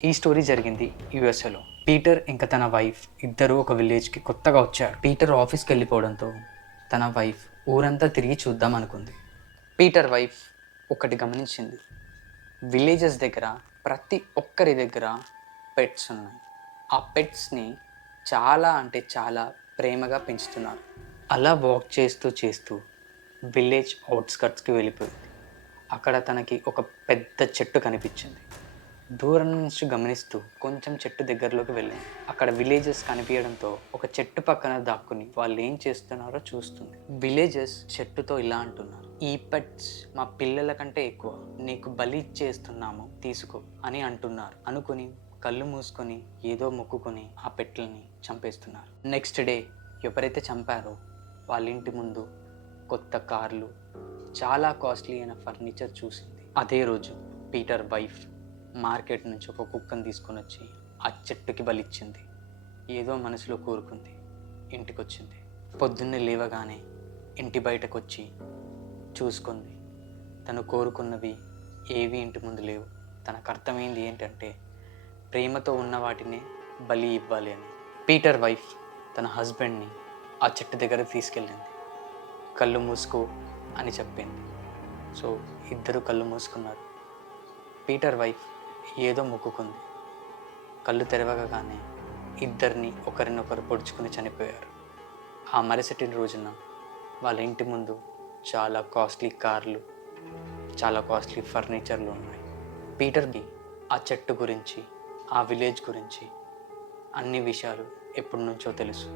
ఈ స్టోరీ జరిగింది యుఎస్ఏలో. పీటర్ ఇంకా తన వైఫ్ ఇద్దరు ఒక విలేజ్కి కొత్తగా వచ్చారు. పీటర్ ఆఫీస్కి వెళ్ళిపోవడంతో తన వైఫ్ ఊరంతా తిరిగి చూద్దాం అనుకుంది. పీటర్ వైఫ్ ఒకటి గమనించింది, విలేజెస్ దగ్గర ప్రతి ఒక్కరి దగ్గర పెట్స్ ఉన్నాయి. ఆ పెట్స్ని చాలా అంటే చాలా ప్రేమగా పెంచుతున్నారు. అలా వాక్ చేస్తూ చేస్తూ విలేజ్ అవుట్స్కట్స్కి వెళ్ళిపోయింది. అక్కడ తనకి ఒక పెద్ద చెట్టు కనిపించింది. దూరం నుంచి గమనిస్తూ కొంచెం చెట్టు దగ్గరలోకి వెళ్ళింది. అక్కడ విలేజెస్ కనిపించడంతో ఒక చెట్టు పక్కన దాక్కుని వాళ్ళు ఏం చేస్తున్నారో చూస్తుంది. విలేజెస్ చెట్టుతో ఇలా అంటున్నారు, ఈ పెట్స్ మా పిల్లల కంటే ఎక్కువ, నీకు బలి చేస్తున్నాము తీసుకో అని అంటున్నారు. అనుకుని కళ్ళు మూసుకొని ఏదో మొక్కుకొని ఆ పెట్లని చంపేస్తున్నారు. నెక్స్ట్ డే ఎవరైతే చంపారో వాళ్ళ ఇంటి ముందు కొత్త కార్లు, చాలా కాస్ట్లీ అయిన ఫర్నిచర్ చూసింది. అదే రోజు పీటర్ వైఫ్ మార్కెట్ నుంచి ఒక కుక్కను తీసుకొని వచ్చి ఆ చెట్టుకి బలిచ్చింది. ఏదో మనసులో కోరుకుంది, ఇంటికి వచ్చింది. పొద్దున్నే లేవగానే ఇంటి బయటకు వచ్చి చూసుకుంది. తను కోరుకున్నవి ఏవి ఇంటి ముందు లేవు. తనకు అర్థమైంది ఏంటంటే ప్రేమతో ఉన్న వాటినే బలి ఇవ్వాలి అని. పీటర్ వైఫ్ తన హస్బెండ్ని ఆ చెట్టు దగ్గరకు తీసుకెళ్ళింది. కళ్ళు మూసుకో అని చెప్పింది. సో ఇద్దరు కళ్ళు మూసుకున్నారు. పీటర్ వైఫ్ ఏదో మొక్కుకుంది. కళ్ళు తెరవగానే ఇద్దరిని ఒకరినొకరు పొడుచుకుని చనిపోయారు. ఆ మరుసటి రోజున వాళ్ళ ఇంటి ముందు చాలా కాస్ట్లీ కార్లు, చాలా కాస్ట్లీ ఫర్నిచర్లు ఉన్నాయి. పీటర్కి ఆ చెట్టు గురించి, ఆ విలేజ్ గురించి అన్ని విషయాలు ఎప్పటి నుంచో తెలుసు.